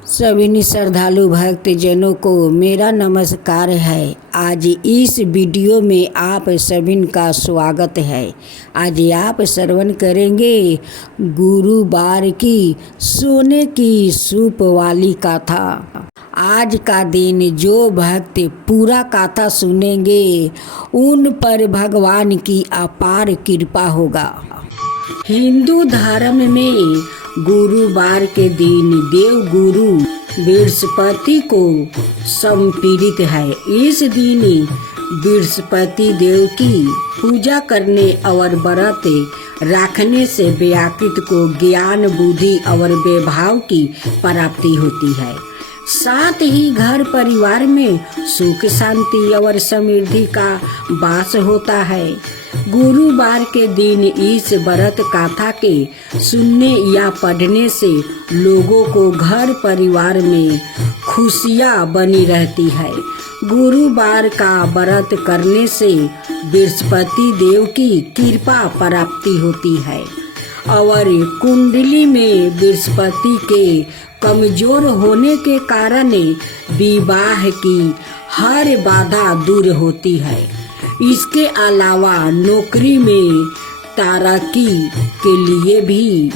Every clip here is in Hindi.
सभी श्रद्धालु भक्त जनों को मेरा नमस्कार है। आज इस वीडियो में आप सभी का स्वागत है। आज आप श्रवण करेंगे गुरुवार की सोने की सूप वाली कथा। आज का दिन जो भक्त पूरा कथा सुनेंगे उन पर भगवान की अपार कृपा होगा। हिंदू धर्म में गुरुवार के दिन देव गुरु बृहस्पति को समर्पित है। इस दिन बृहस्पति देव की पूजा करने और व्रत रखने से व्यक्ति को ज्ञान बुद्धि और वैभव की प्राप्ति होती है। साथ ही घर परिवार में सुख शांति और समृद्धि का वास होता है। गुरुवार के दिन इस व्रत कथा के सुनने या पढ़ने से लोगों को घर परिवार में खुशियाँ बनी रहती है। गुरुवार का व्रत करने से बृहस्पति देव की कृपा प्राप्ति होती है और कुंडली में बृहस्पति के कमजोर होने के कारण विवाह की हर बाधा दूर होती है। इसके अलावा नौकरी में तरक्की के लिए भी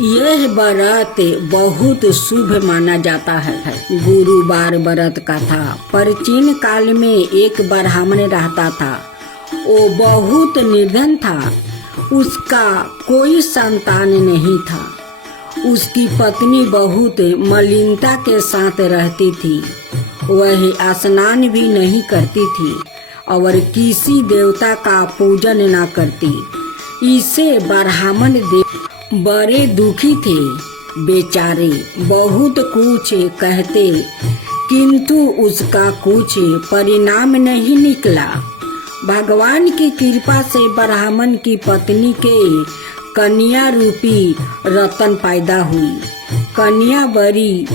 यह व्रत बहुत शुभ माना जाता है। गुरुवार व्रत कथा। प्राचीन काल में एक ब्राह्मण रहता था। वो बहुत निर्धन था। उसका कोई संतान नहीं था। उसकी पत्नी बहुत मलिनता के साथ रहती थी। वह स्नान भी नहीं करती थी और किसी देवता का पूजन न करती। इसे ब्राह्मण देव बड़े दुखी थे। बेचारे बहुत कुछ कहते किंतु उसका कुछ परिणाम नहीं निकला। भगवान की कृपा से ब्राह्मण की पत्नी के कन्या रूपी रतन पैदा हुई। कन्या बड़ी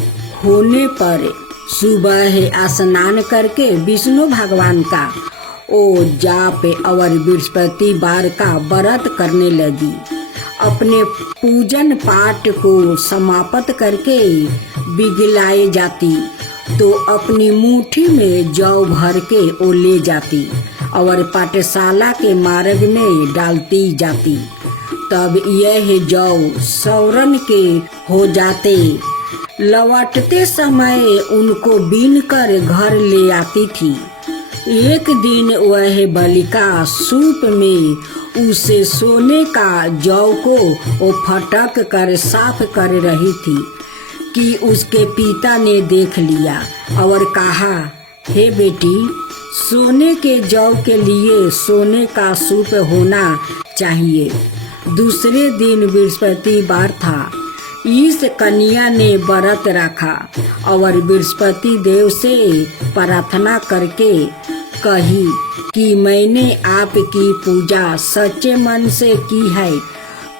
होने पर सुबह स्नान करके विष्णु भगवान का जाप और बृहस्पतिवार का व्रत करने लगी। अपने पूजन पाठ को समाप्त करके बिगलाए जाती तो अपनी मुट्ठी में जौ भर के वो ले जाती और पाठशाला के मार्ग में डालती जाती। तब यह जौ सौरन के हो जाते। लौटते समय उनको बीन कर घर ले आती थी। एक दिन वह बालिका सूप में उसे सोने का जौ को वो फटक कर साफ कर रही थी कि उसके पिता ने देख लिया और कहा, हे बेटी, सोने के जौ के लिए सोने का सूप होना चाहिए। दूसरे दिन बृहस्पतिवार था। इस कन्या ने व्रत रखा और बृहस्पति देव से प्रार्थना करके कही कि मैंने आपकी पूजा सच्चे मन से की है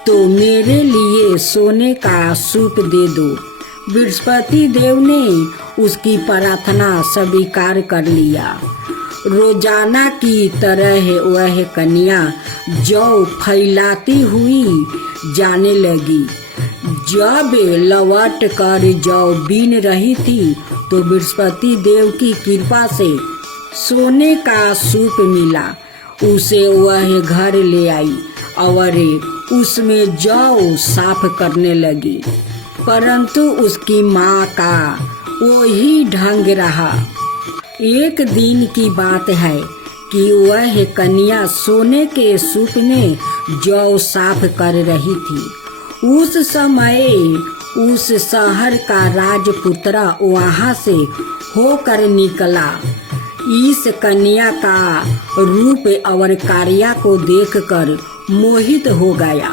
तो मेरे लिए सोने का सूप दे दो। बृहस्पति देव ने उसकी प्रार्थना स्वीकार कर लिया। रोजाना की तरह वह कन्या जौ फैलाती हुई जाने लगी। जब लौट कर जौ बीन रही थी तो बृहस्पति देव की कृपा से सोने का सूप मिला। उसे वह घर ले आई और उसमें जौ साफ करने लगी, परंतु उसकी माँ का वही ढंग रहा। एक दिन की बात है कि वह कन्या सोने के सूप में जौ साफ कर रही थी। उस समय उस शहर का राजपुत्र वहाँ से होकर निकला। इस कन्या का रूप और कार्य को देखकर मोहित हो गया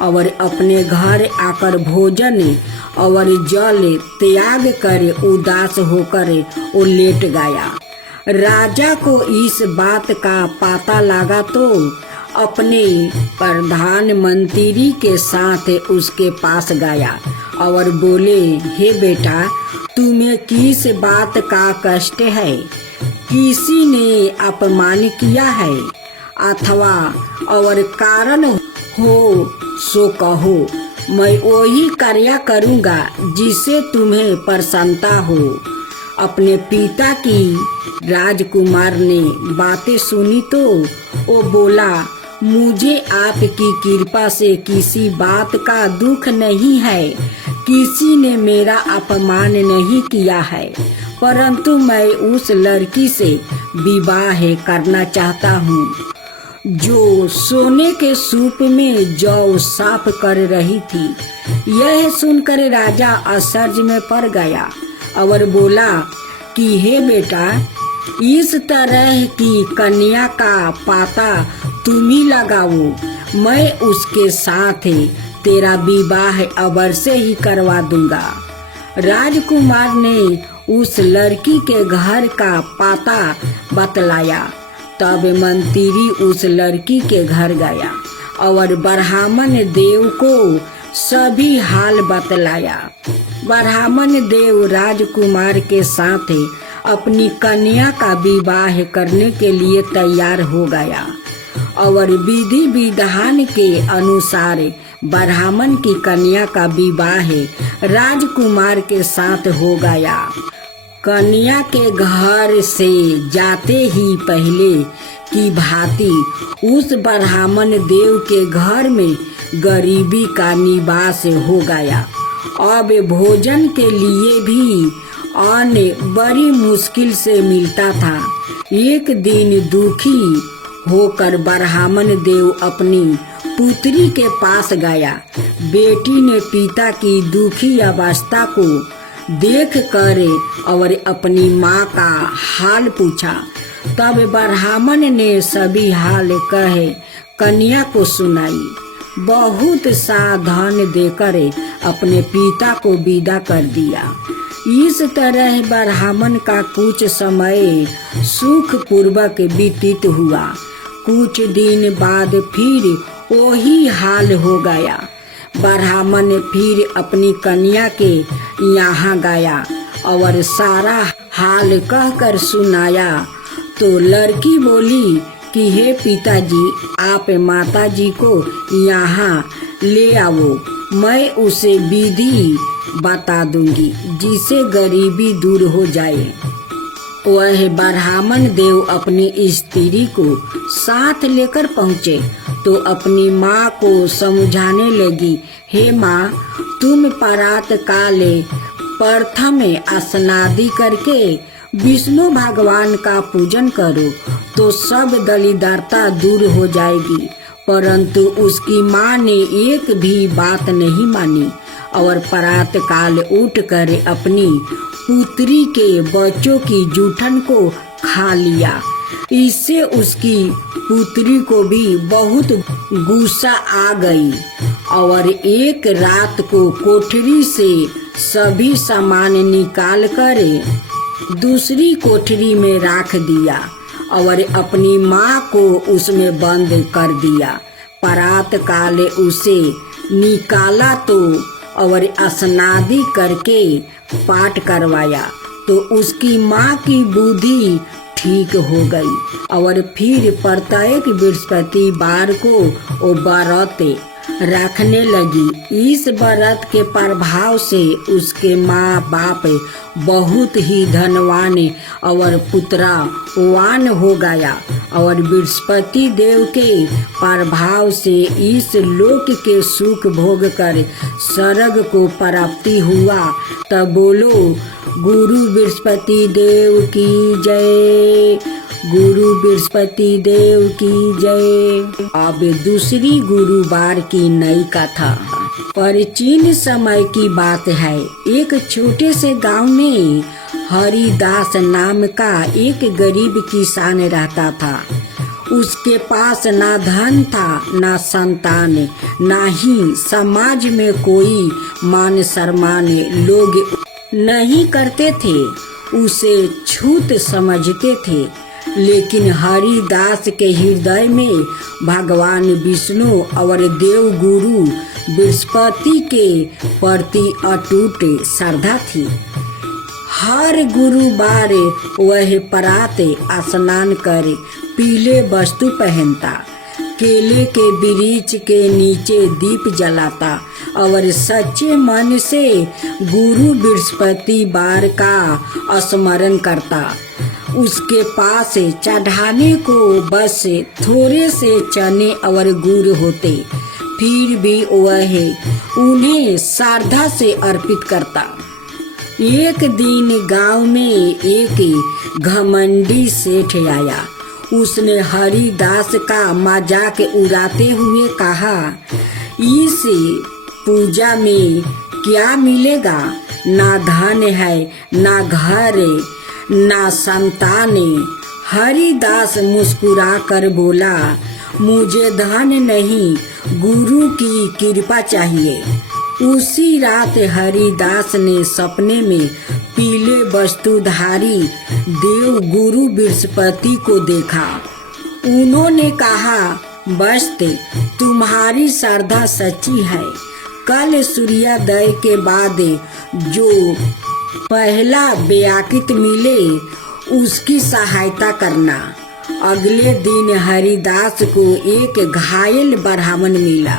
और अपने घर आकर भोजन और जल त्याग कर उदास होकर वो लेट गया। राजा को इस बात का पता लगा तो अपने प्रधानमंत्री के साथ उसके पास गया और बोले, हे बेटा, तुम्हें किस बात का कष्ट है? किसी ने अपमान किया है अथवा और कारण हो सो कहो। मैं वही कार्य करूँगा जिससे तुम्हें प्रसन्नता हो। अपने पिता की राजकुमार ने बातें सुनी तो वो बोला, मुझे आपकी कृपा से किसी बात का दुख नहीं है, किसी ने मेरा अपमान नहीं किया है, परंतु मैं उस लड़की से विवाह करना चाहता हूँ जो सोने के सूप में जौ साफ कर रही थी। यह सुनकर राजा आश्चर्य में पड़ गया और बोला कि हे बेटा, इस तरह की कन्या का पता तुम ही लगाओ, मैं उसके साथ तेरा विवाह अवश्य ही करवा दूंगा। राजकुमार ने उस लड़की के घर का पता बतलाया। तब मंत्री उस लड़की के घर गया और ब्राह्मण देव को सभी हाल बतलाया। ब्राह्मण देव राजकुमार के साथ अपनी कन्या का विवाह करने के लिए तैयार हो गया और विधि विधान के अनुसार ब्राह्मण की कन्या का विवाह राजकुमार के साथ हो गया। कन्या के घर से जाते ही पहले की भांति उस ब्राह्मण देव के घर में गरीबी का निवास हो गया। अब भोजन के लिए भी अन्न बड़ी मुश्किल से मिलता था। एक दिन दुखी होकर ब्राह्मण देव अपनी पुत्री के पास गया। बेटी ने पिता की दुखी अवस्था को देख कर और अपनी माँ का हाल पूछा। तब ब्राह्मण ने सभी हाल कहे कन्या को सुनाई। बहुत सा धन देकर अपने पिता को विदा कर दिया। इस तरह ब्राह्मण का कुछ समय सुख पूर्वक व्यतीत हुआ। कुछ दिन बाद फिर वही हाल हो गया। ब्राह्मण फिर अपनी कन्या के यहाँ गया और सारा हाल कहकर सुनाया। तो लड़की बोली कि हे पिताजी, आप माताजी को यहाँ ले आओ, मैं उसे विधि बता दूंगी जिससे गरीबी दूर हो जाए। वह ब्राह्मण देव अपनी स्त्री को साथ लेकर पहुँचे तो अपनी माँ को समझाने लगी, हे माँ, तुम प्रात काल प्रथम स्नादि करके विष्णु भगवान का पूजन करो तो सब दरिद्रता दूर हो जाएगी। परंतु उसकी माँ ने एक भी बात नहीं मानी और प्रात काल उठकर अपनी पुत्री के बच्चों की जूठन को खा लिया। इससे उसकी पुत्री को भी बहुत गुस्सा आ गई और एक रात को कोठरी से सभी सामान निकाल कर दूसरी कोठरी में रख दिया और अपनी माँ को उसमें बंद कर दिया। प्रात काल उसे निकाला तो और स्नादि करके पाठ करवाया तो उसकी माँ की बुद्धि ठीक हो गई और फिर प्रत्येक बृहस्पतिवार को वो व्रत रखने लगी। इस व्रत के प्रभाव से उसके माँ बाप बहुत ही धनवान और पुत्रवान हो गया और बृहस्पति देव के प्रभाव से इस लोक के सुख भोग कर स्वर्ग को प्राप्ति हुआ। तब बोलो गुरु बृहस्पति देव की जय, गुरु बृहस्पति देव की जय। अब दूसरी गुरुवार की नई कथा। प्राचीन समय की बात है। एक छोटे से गांव में हरिदास नाम का एक गरीब किसान रहता था। उसके पास ना धन था, ना संतान, ना ही समाज में कोई मान सम्मान लोग नहीं करते थे, उसे छूत समझते थे। लेकिन हरिदास के हृदय में भगवान विष्णु और देव गुरु बृहस्पति के प्रति अटूट श्रद्धा थी। हर गुरुवार वह प्रात स्नान कर पीले वस्त्र पहनता, केले के वृक्ष के नीचे दीप जलाता, और सच्चे मन से गुरु बृहस्पति बार का स्मरण करता। उसके पास चढ़ाने को बस थोड़े से चने और गुड़ होते, फिर भी वह उन्हें श्रद्धा से अर्पित करता। एक दिन गांव में एक घमंडी सेठ आया। उसने हरिदास का मजाक उड़ाते हुए कहा, इस पूजा में क्या मिलेगा? ना धन है, ना घर, ना संतान। हरिदास मुस्कुरा कर बोला, मुझे धन नहीं, गुरु की कृपा चाहिए। उसी रात हरिदास ने सपने में पीले वस्त्रधारी देव गुरु बृहस्पति को देखा। उन्होंने कहा, बस्त तुम्हारी श्रद्धा सच्ची है। कल सूर्योदय के बाद जो पहला व्याकृत मिले उसकी सहायता करना। अगले दिन हरिदास को एक घायल ब्राह्मण मिला।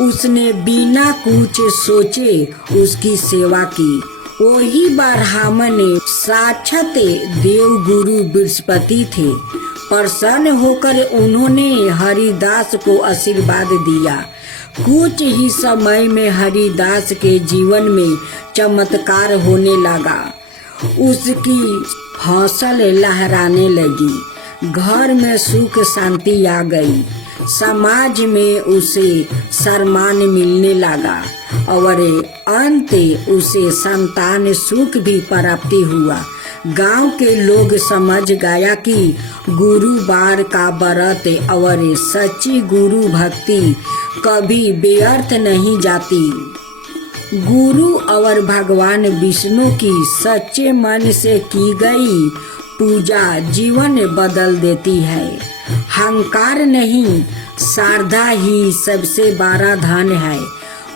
उसने बिना कुछ सोचे उसकी सेवा की। वही ब्राह्मण साक्षात देव गुरु बृहस्पति थे। प्रसन्न होकर उन्होंने हरिदास को आशीर्वाद दिया। कुछ ही समय में हरिदास के जीवन में चमत्कार होने लगा। उसकी फसल लहराने लगी, घर में सुख शांति आ गई, समाज में उसे सम्मान मिलने लगा और अंत उसे संतान सुख भी प्राप्ति हुआ। गांव के लोग समझ गया कि गुरुवार का व्रत और सच्ची गुरु भक्ति कभी व्यर्थ नहीं जाती। गुरु और भगवान विष्णु की सच्चे मन से की गई पूजा जीवन बदल देती है। अहंकार नहीं, श्रद्धा ही सबसे बड़ा धन है।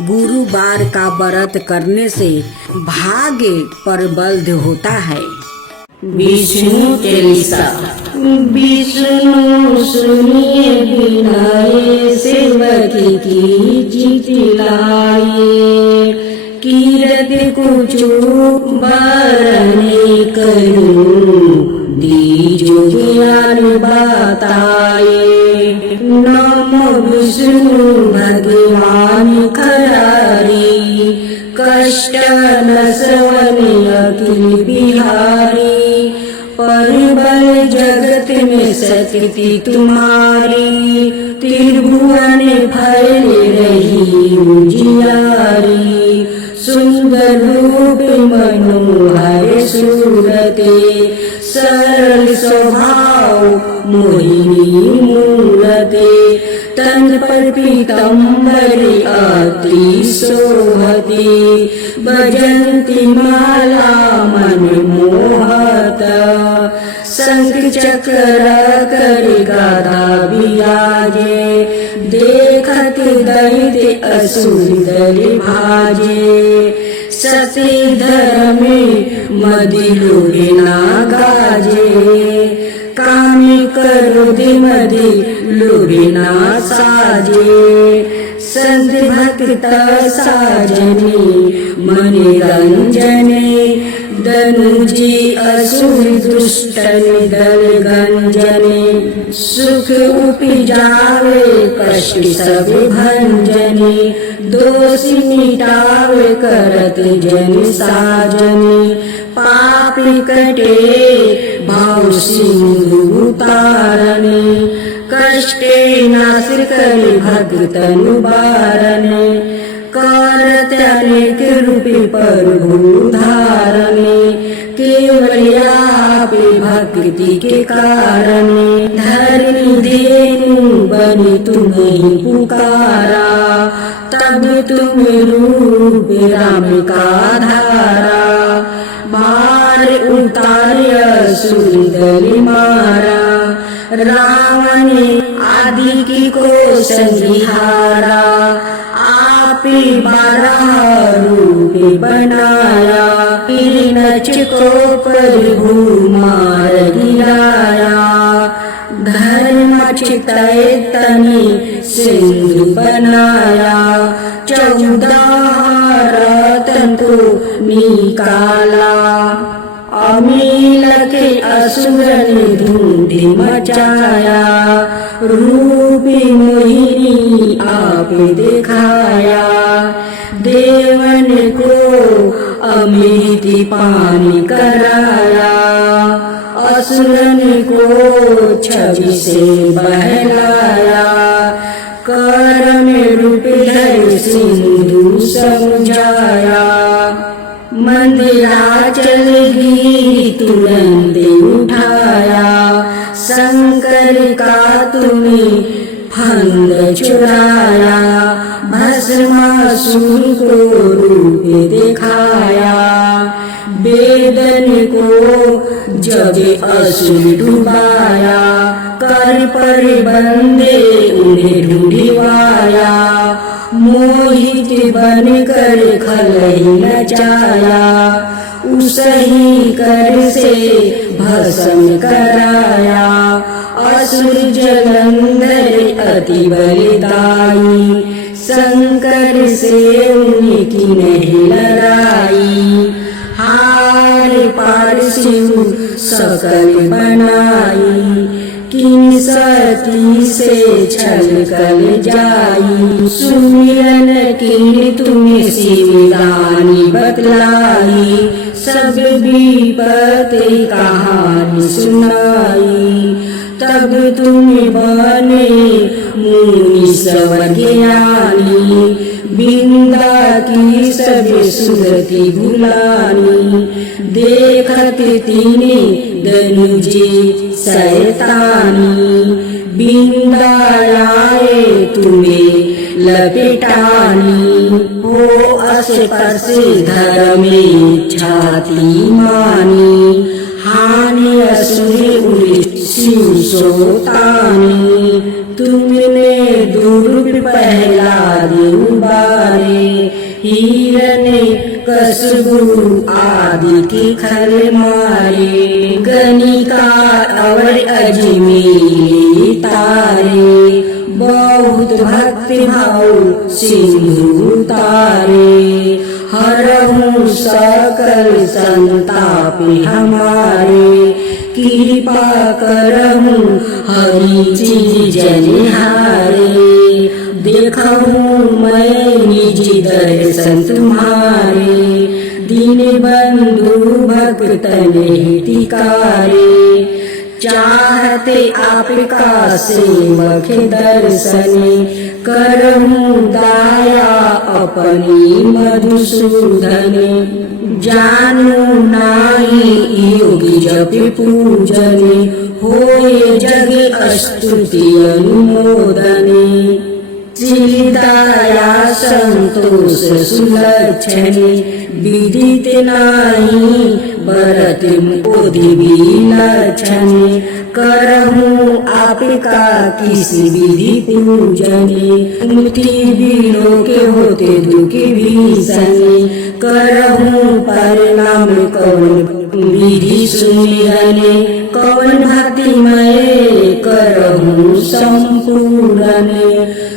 गुरुवार का व्रत करने से भाग्य प्रबल होता है। विष्णु चालीसा। विष्णु सुनिए बिनाए, सेवक की चितलाए। कीरत कुछ बरने करूं, दीजो ज्ञान बताए। नमो विष्णु भगवान करारी, कष्ट नसवन अखिल बिहारी। परिबल जगत में शक्ति तुम्हारी, त्रिभुवन फैल रही उजियारी। सुंदर रूप मनोहर सूरते, सरल स्वभाव मोहिनी मूरते। तन पर पीतांबर अति शोभते, भजन्ति माला मन मोहता। शंख चक्र कर गदा बिराजे, देखत दैत्य असुर दल भाजे। सती धर्म मदि लोगे ना गाजे, कामी क्रोधि मदि लोगे ना साजे। संत भक्त साजनी मनि रंजने, धनुजी असुर दुष्टन दल गंजने। सुख उपजावे कष्ट सब भंजने, दोष मिटावे करत जन साजने। पापी कटे भाव सिंधु तारने, कष्टे नाश कर भगतन बारने। करत अनेक रूप प्रभु धारने, केवल आप भक्ति के कारणे। धर्म धेनु बनि तुम्हें पुकारा, तब तुम रूप राम का धारा। भार उतार असुर दल मारा, रावण आदि की को संहारा। आपे 12 रूप बनाया, हिरण्यक्ष को प्रभु मार गिराया। धर्म छिटाए तने सिंधु बनाया, 14 रतन को निकाला। अमील के असुर ने ढूंढी मचाया, रूपी मोहिनी आप दिखाया। देवन को अमृत पानी कराया, असुरन को छवि से बहलाया। कर में रूप धर सिंधु समझाया, मंदिराचल गिरी तुरंत उठाया। शंकर का तुम्हें फंद छुड़ाया, भस्मासुर को रूप दिखाया। वेदन को जब असुर डुबाया, कर पर बंदे उन्हें ढूंढवाया। मोहित बन कर खलई नचाया, उसही कर से भस्म कराया। असुर जलंधर अति बलदाई, शंकर से उनकी नहीं लड़ाई। हार पार शिव सकल बनाई, किन सती से छल कल जाई। सुमिरन की तुम्हें शिवदानी बतलाई, सब विपत कहानी सुनाई। तब तुम बने मुनि ज्ञानी, बिंदा की सब सुरति भुलानी। देखत तीने धनुजी शैतानी, बिंदा आए तुम्हें लपेटानी। हो अस्पर्श धर्मे छाती मानी, हानि असुर उड़ी शिव सोतानी। तुमने दुर्ग पहला उबारे, हिरण कसबू आदि के खल मारे। गणिका और अजमेरी तारे, बहुत भक्ति भाव सिंधु तारे। हरहु सकल संताप हमारे, कृपा करहु हरि चीज जनिहारे। देखहु मैं निज दर्शन तुम्हारे, दीन बंधु भक्तन हितकारे। चाहते आपका सेवक दर्शन, करहु दाया अपनी मधुसूदन। जानू नाई योगी जप पूजन, होए जग स्तुति अनुमोदन। चिदाया संतोष सुलक्षण, विदित नाई भरत ओधि विलक्षण। करहु आपका किसी विधि पूजन, मुक्ति बिनो के होते दुख भीषण। करहु परिणाम कौन विधि सुमिरन, कौन भक्तिमय करहु संपूर्ण।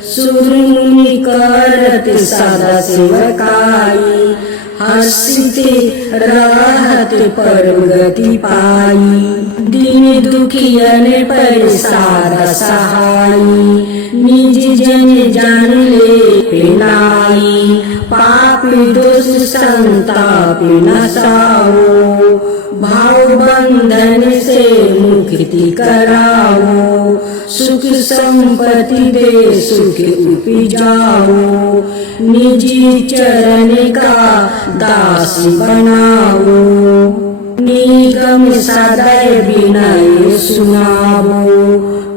सुर मुनि करत सदा सेवकाई, हंसते रहत परम गति पाई। दीन दुखियन पर सादा सहाई, निज जन जान ले पेनाई। पाप दोष संताप नसाओ, भाव बंधन से मुक्ति कराओ। सुख संपत्ति दे सुख उपजाओ, निजी चरण का दास बनाओ। निगम सदैव विनय सुनाओ,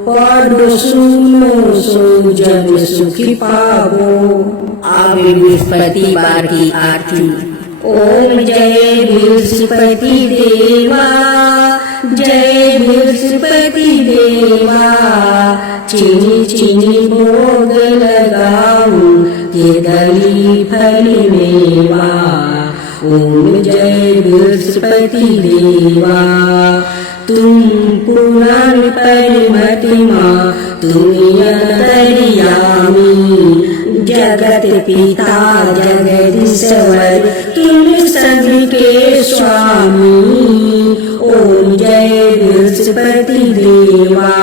पढ़ो सुनो सो जन सुखी पावो। आगे बृहस्पति बार की आरती। ओम जय बृहस्पति देवा, जय बृहस्पति देवा। चीनी चीनी भोग लगाऊं, ये दली फल मेवा। ओम जय बृहस्पति देवा, तुम पुराण पर प्रतिमा तुम्ही अंतर्यामी, जगत पिता जगदीश्वर तुम सबके स्वामी। ओम जय बृहस्पति देवा,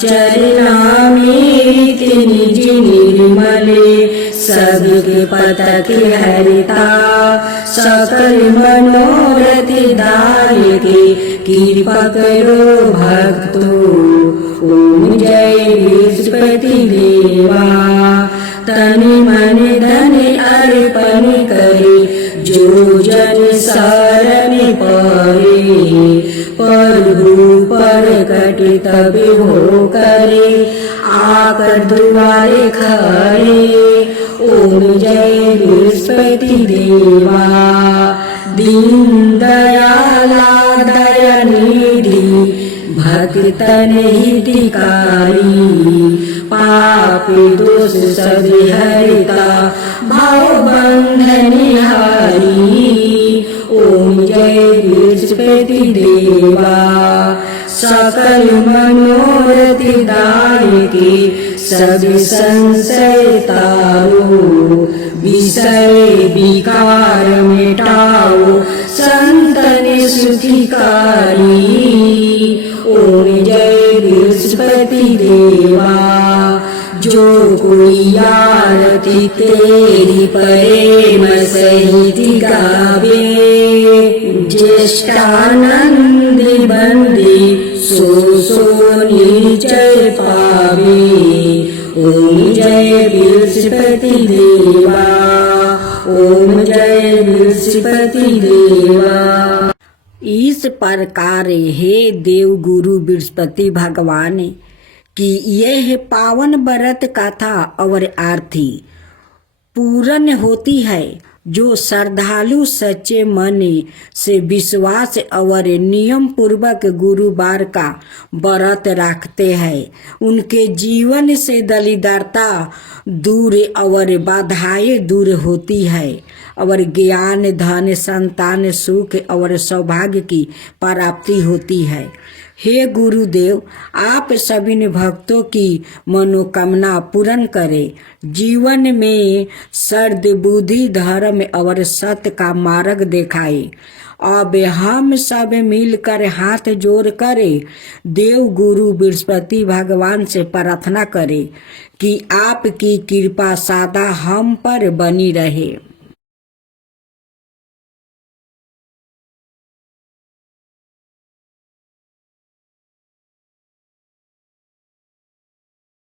चरणामृत निज निर्मले, सबके पतक हरिता, सकल मनोरथ दायके, कृपा करो भक्तो। ओम जय बृहस्पति देवा, तन मन धन अर्पण करे, जो जन शरण परे, प्रभु प्रकट तब हो करे, आकर द्वारे खड़े। ओम जय बृहस्पति देवा, दीन दयाला दयानिधि, भक्तन हितकारी, पाप दोष सब हरता, भाव बंधन हारी। ओम जय बृहस्पति देवा, सकल मनोरथ दायके, सब संशय तारो, विषय विकार मिटाओ, संतन सुखिकारी। ओम जय बृहस्पति देवा, जो कोई आरती तेरी प्रेम सहित गावे, ज्येष्ठानंद बंदे सो निश्चय पावे। ओम जय बृहस्पति देवा, ओम जय बृहस्पति देवा। इस प्रकार हे देव गुरु बृहस्पति भगवान की यह पावन व्रत कथा और आरती पूर्ण होती है। जो श्रद्धालु सच्चे मन से विश्वास और नियम पूर्वक गुरुवार का व्रत रखते हैं, उनके जीवन से दरिद्रता दूर और बाधाएं दूर होती है और ज्ञान धन संतान सुख और सौभाग्य की प्राप्ति होती है। हे गुरुदेव, आप सभी भक्तों की मनोकामना पूर्ण करें, जीवन में सद् बुद्धि धर्म और सत्य का मार्ग दिखाए। अब हम सब मिलकर हाथ जोड़ करें, देव गुरु बृहस्पति भगवान से प्रार्थना करें कि आपकी कृपा सदा हम पर बनी रहे।